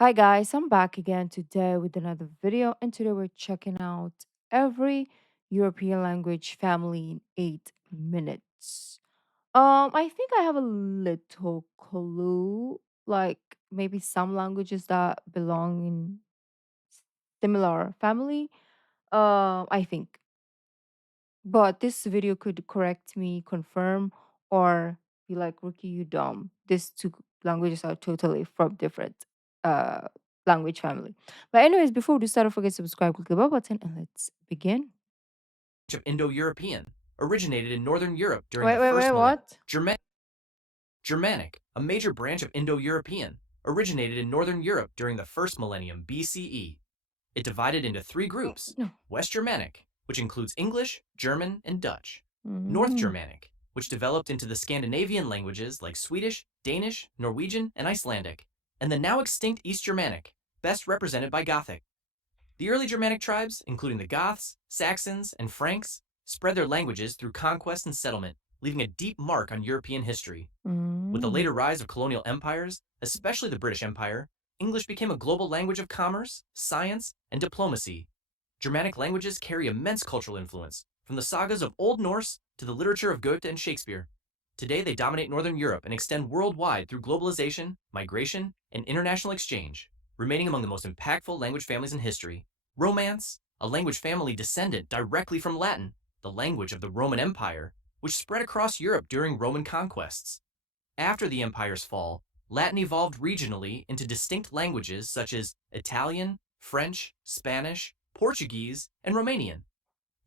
Hi guys, I'm back again today with another video, and today we're checking out every European language family in 8 minutes. I think I have a little clue, like maybe some languages that belong in similar family. I think, but this video could correct me, confirm, or be like, Rookie, you dumb. These two languages are totally from different uh language family. But anyways, before we start, don't forget to subscribe, click the bell button, and let's begin. Of Indo-European, originated in Northern Europe during the Wait, First Millennium. what? Germanic, a major branch of Indo-European, originated in Northern Europe during the First Millennium BCE. It divided into three groups: No. West Germanic, which includes English, German, and Dutch; North Mm. Germanic, which developed into the Scandinavian languages like Swedish, Danish, Norwegian, and Icelandic; and the now extinct East Germanic, best represented by Gothic. The early Germanic tribes, including the Goths, Saxons, and Franks, spread their languages through conquest and settlement, leaving a deep mark on European history. With the Mm. later rise of colonial empires, especially the British Empire, English became a global language of commerce, science, and diplomacy. Germanic languages carry immense cultural influence, from the sagas of Old Norse to the literature of Goethe and Shakespeare. Today, they dominate Northern Europe and extend worldwide through globalization, migration, and international exchange, remaining among the most impactful language families in history. Romance, a language family descendant directly from Latin, the language of the Roman Empire, which spread across Europe during Roman conquests. After the empire's fall, Latin evolved regionally into distinct languages such as Italian, French, Spanish, Portuguese, and Romanian.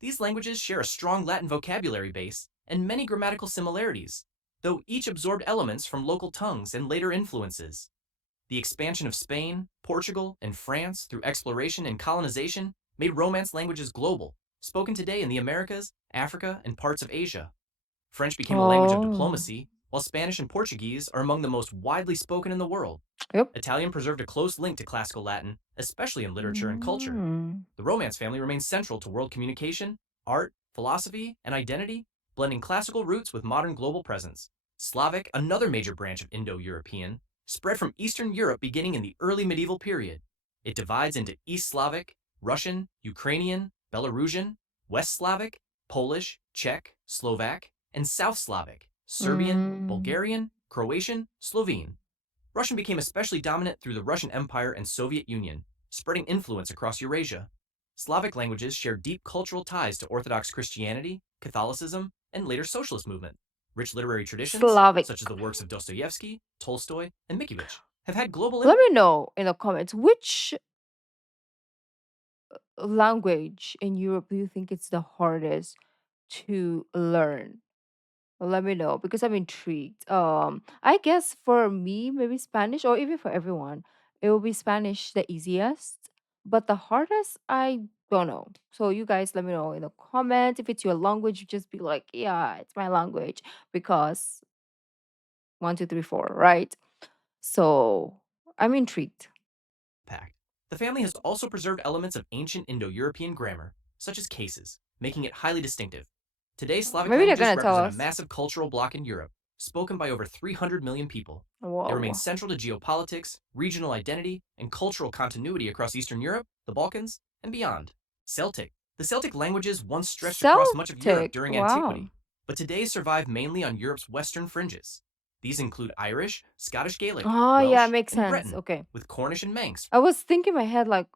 These languages share a strong Latin vocabulary base and many grammatical similarities, though each absorbed elements from local tongues and later influences. The expansion of Spain, Portugal, and France through exploration and colonization made Romance languages global, spoken today in the Americas, Africa, and parts of Asia. French became a language of Oh. diplomacy, while Spanish and Portuguese are among the most widely spoken in the world. Yep. Italian preserved a close link to classical Latin, especially in literature and culture. Mm. The Romance family remains central to world communication, art, philosophy, and identity, blending classical roots with modern global presence. Slavic, another major branch of Indo-European, spread from Eastern Europe beginning in the early medieval period. It divides into East Slavic, Russian, Ukrainian, Belarusian, West Slavic, Polish, Czech, Slovak, and South Slavic, Serbian, Mm. Bulgarian, Croatian, Slovene. Russian became especially dominant through the Russian Empire and Soviet Union, spreading influence across Eurasia. Slavic languages share deep cultural ties to Orthodox Christianity, Catholicism, and later socialist movement. Rich literary traditions, Slavic. such as the works of Dostoevsky, Tolstoy, and Mickiewicz, have had global Let me know in the comments which language in Europe do you think it's the hardest to learn? Let me know because I'm intrigued. I guess for me, maybe Spanish, or even for everyone, it will be Spanish the easiest. But the hardest, I don't know. So you guys let me know in the comments. If it's your language, just be like, yeah, it's my language because one, two, three, four, right? So I'm intrigued. impact. The family has also preserved elements of ancient Indo-European grammar, such as cases, making it highly distinctive. Today, Slavic Maybe they're languages gonna tell represent a us. massive cultural bloc in Europe, spoken by over 300 million people. They remain Whoa. central to geopolitics, regional identity, and cultural continuity across Eastern Europe, the Balkans, and beyond. Celtic. The Celtic languages once stretched across much of Europe Celtic. during Wow. antiquity, but today survive mainly on Europe's western fringes. These include Irish, Scottish Gaelic, Oh yeah, Welsh, makes and sense. Breton, Okay. with Cornish and Manx. I was thinking in my head like,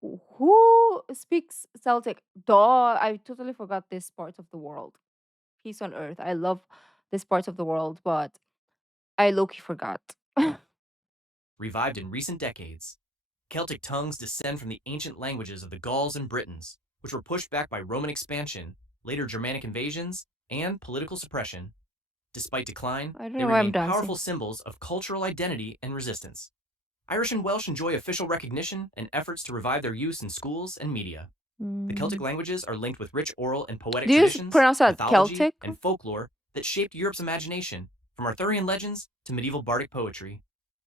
who speaks Celtic? Duh, I totally forgot this part of the world. Peace on earth. I love this part of the world, but I low-key forgot. Revived in recent decades. Celtic tongues descend from the ancient languages of the Gauls and Britons, which were pushed back by Roman expansion, later Germanic invasions, and political suppression. Despite decline, I don't they know why I'm remain dancing. powerful symbols of cultural identity and resistance. Irish and Welsh enjoy official recognition and efforts to revive their use in schools and media. The Celtic Mm. languages are linked with rich oral and poetic Do you traditions, pronounce that mythology, Celtic? and folklore that shaped Europe's imagination, from Arthurian legends to medieval bardic poetry.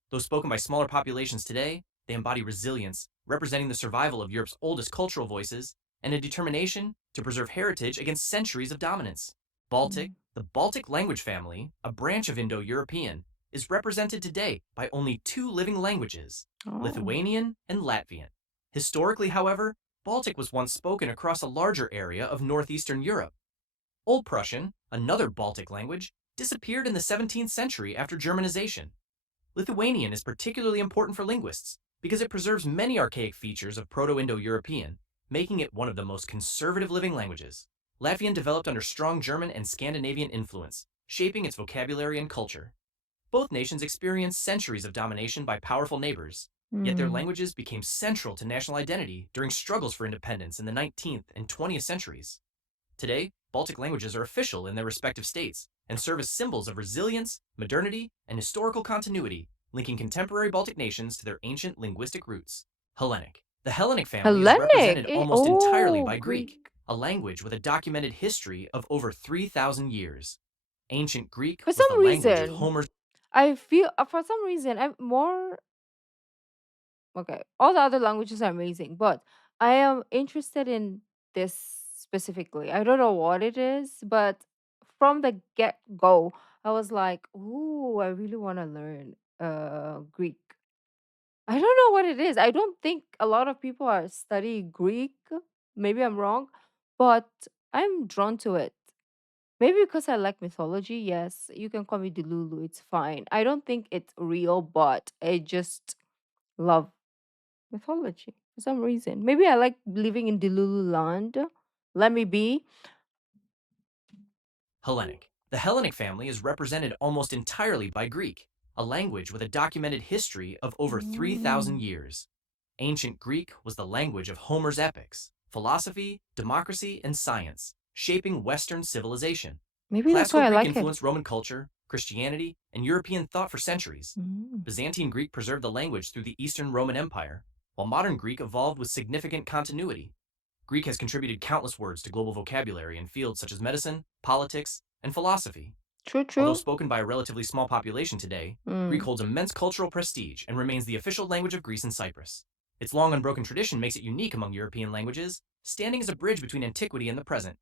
Though spoken by smaller populations today, they embody resilience, representing the survival of Europe's oldest cultural voices and a determination to preserve heritage against centuries of dominance. Baltic, Mm. the Baltic language family, a branch of Indo-European, is represented today by only two living languages, Oh. Lithuanian and Latvian. Historically, however, Baltic was once spoken across a larger area of northeastern Europe. Old Prussian, another Baltic language, disappeared in the 17th century after Germanization. Lithuanian is particularly important for linguists because it preserves many archaic features of Proto-Indo-European, making it one of the most conservative living languages. Latvian developed under strong German and Scandinavian influence, shaping its vocabulary and culture. Both nations experienced centuries of domination by powerful neighbors, yet their Mm. languages became central to national identity during struggles for independence in the 19th and 20th centuries. Today, Baltic languages are official in their respective states and serve as symbols of resilience, modernity, and historical continuity, linking contemporary Baltic nations to their ancient linguistic roots. Hellenic. The Hellenic family is Hellenic. represented Eh? almost entirely Oh, by Greek. Greek, a language with a documented history of over 3,000 years. Ancient Greek For was the some language of reason, Homer's. I feel for some reason I'm more okay. All the other languages are amazing, but I am interested in this specifically. I don't know what it is, but from the get go, I was like, "Ooh, I really want to learn Greek." I don't know what it is. I don't think a lot of people are studying Greek. Maybe I'm wrong, but I'm drawn to it. Maybe because I like mythology. Yes, you can call me Delulu. It's fine. I don't think it's real, but I just love mythology for some reason. Maybe I like living in Delulu land. Let me be. Hellenic. The Hellenic family is represented almost entirely by Greek, a language with a documented history of over 3,000 Mm. years. Ancient Greek was the language of Homer's epics, philosophy, democracy, and science, shaping Western civilization. Maybe that's Classical why I Greek like it. influenced Roman culture, Christianity, and European thought for centuries. Mm. Byzantine Greek preserved the language through the Eastern Roman Empire, while modern Greek evolved with significant continuity. Greek has contributed countless words to global vocabulary in fields such as medicine, politics, and philosophy. True, Although true. spoken by a relatively small population today, Greek Mm. holds immense cultural prestige and remains the official language of Greece and Cyprus. Its long unbroken tradition makes it unique among European languages, standing as a bridge between antiquity and the present.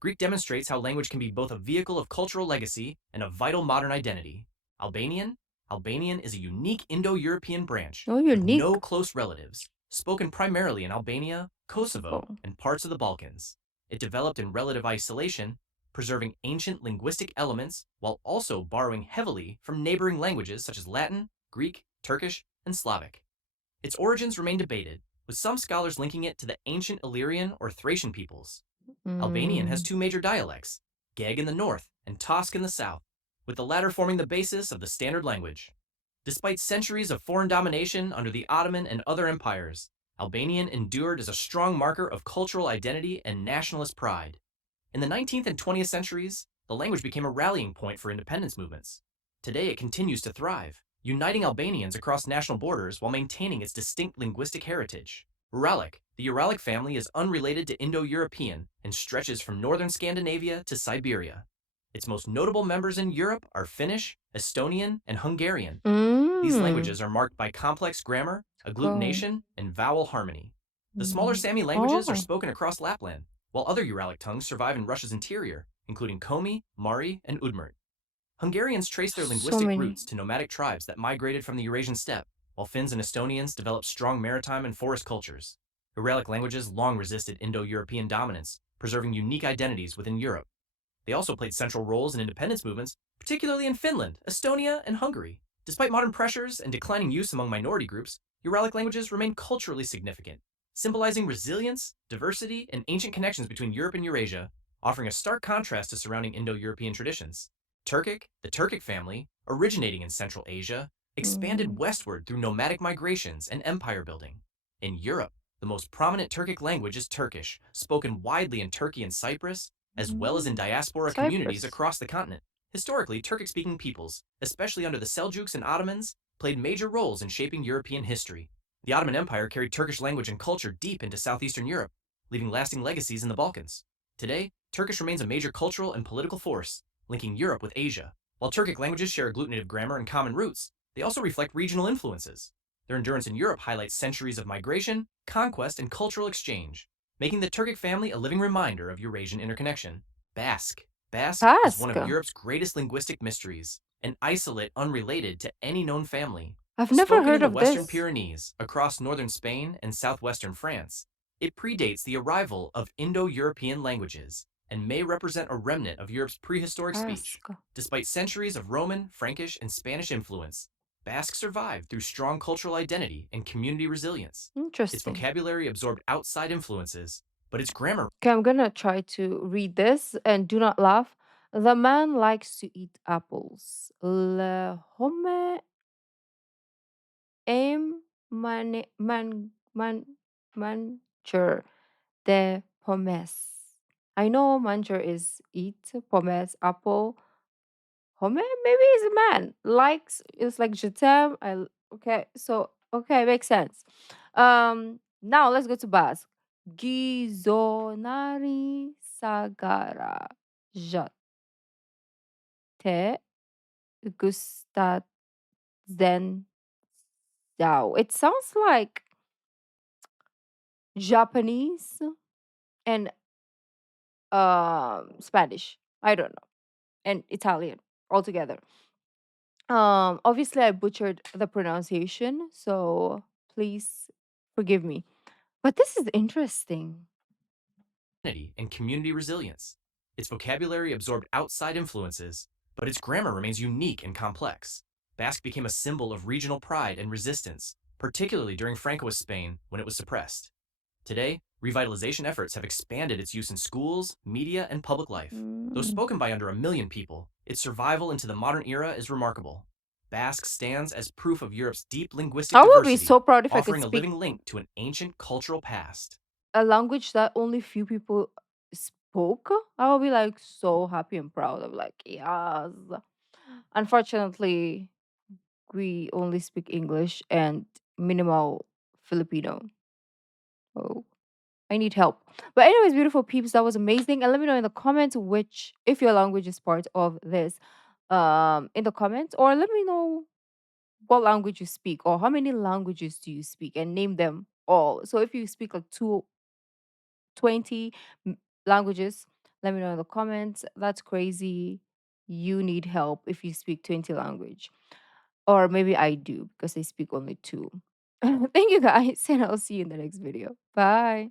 Greek demonstrates how language can be both a vehicle of cultural legacy and a vital modern identity. Albanian? Albanian is a unique Indo-European branch, Oh, with unique. no close relatives, spoken primarily in Albania, Kosovo, Kosovo. and parts of the Balkans. It developed in relative isolation, preserving ancient linguistic elements while also borrowing heavily from neighboring languages such as Latin, Greek, Turkish, and Slavic. Its origins remain debated, with some scholars linking it to the ancient Illyrian or Thracian peoples. Albanian has Mm. two major dialects, Geg in the north and Tosk in the south, with the latter forming the basis of the standard language. Despite centuries of foreign domination under the Ottoman and other empires, Albanian endured as a strong marker of cultural identity and nationalist pride. In the 19th and 20th centuries, the language became a rallying point for independence movements. Today it continues to thrive, uniting Albanians across national borders while maintaining its distinct linguistic heritage. Uralic. The Uralic family is unrelated to Indo-European and stretches from northern Scandinavia to Siberia. Its most notable members in Europe are Finnish, Estonian, and Hungarian. These Mm. languages are marked by complex grammar, Go. agglutination, and vowel harmony. The smaller Mm. Sami languages are Oh, spoken across Lapland, while other Uralic tongues survive in Russia's interior, including Komi, Mari, and Udmurt. Hungarians trace their so linguistic many. roots to nomadic tribes that migrated from the Eurasian steppe, while Finns and Estonians developed strong maritime and forest cultures. Uralic languages long resisted Indo-European dominance, preserving unique identities within Europe. They also played central roles in independence movements, particularly in Finland, Estonia, and Hungary. Despite modern pressures and declining use among minority groups, Uralic languages remain culturally significant, symbolizing resilience, diversity, and ancient connections between Europe and Eurasia, offering a stark contrast to surrounding Indo-European traditions. Turkic, the Turkic family, originating in Central Asia, expanded Mm. westward through nomadic migrations and empire building. In Europe, the most prominent Turkic language is Turkish, spoken widely in Turkey and Cyprus, as well as in Mm. diaspora communities Cyprus. across the continent. Historically, Turkic-speaking peoples, especially under the Seljuks and Ottomans, played major roles in shaping European history. The Ottoman Empire carried Turkish language and culture deep into southeastern Europe, leaving lasting legacies in the Balkans. Today, Turkish remains a major cultural and political force, linking Europe with Asia. While Turkic languages share agglutinative grammar and common roots, they also reflect regional influences. Their endurance in Europe highlights centuries of migration, conquest, and cultural exchange, making the Turkic family a living reminder of Eurasian interconnection. Basque. Basque is one of Basque. Europe's greatest linguistic mysteries. an isolate unrelated to any known family. I've never Spoken heard in the of Western this. Pyrenees, across northern Spain and southwestern France, it predates the arrival of Indo-European languages and may represent a remnant of Europe's prehistoric speech. Basque. Despite centuries of Roman, Frankish, and Spanish influence, Basque survived through strong cultural identity and community resilience. Its Interesting. vocabulary absorbed outside influences, but its grammar Okay, I'm gonna try to read this and do not laugh. The man likes to eat apples. Le homme aime manger de pommes. I know manger is eat, pommes, apple. Homme, maybe he's a man. Likes is like je t'aime. Okay, so okay, makes sense. Now let's go to Basque. Gizonari sagara jate gustat zen dao. It sounds like Japanese and Spanish. I don't know, and Italian altogether. Obviously I butchered the pronunciation, so please forgive me. But this is interesting. identity and community resilience. Its vocabulary absorbed outside influences, but its grammar remains unique and complex. Basque became a symbol of regional pride and resistance, particularly during Francoist Spain when it was suppressed. Today, revitalization efforts have expanded its use in schools, media, and public life. Though Mm. spoken by under 1 million people, its survival into the modern era is remarkable. Basque stands as proof of Europe's deep linguistic I will be so diversity, proud if I could offering a speak living link to an ancient cultural past. a language that only few people spoke. I will be like so happy and proud. I'm like, yes. Unfortunately, we only speak English and minimal Filipino. Oh, I need help. But anyways, beautiful peeps, that was amazing. And let me know in the comments which if your language is part of this in the comments, or let me know what language you speak or how many languages do you speak and name them all. So if you speak like 20 languages, let me know in the comments. That's crazy. You need help if you speak 20 language. Or maybe I do because I speak only two. Thank you guys, and I'll see you in the next video. Bye.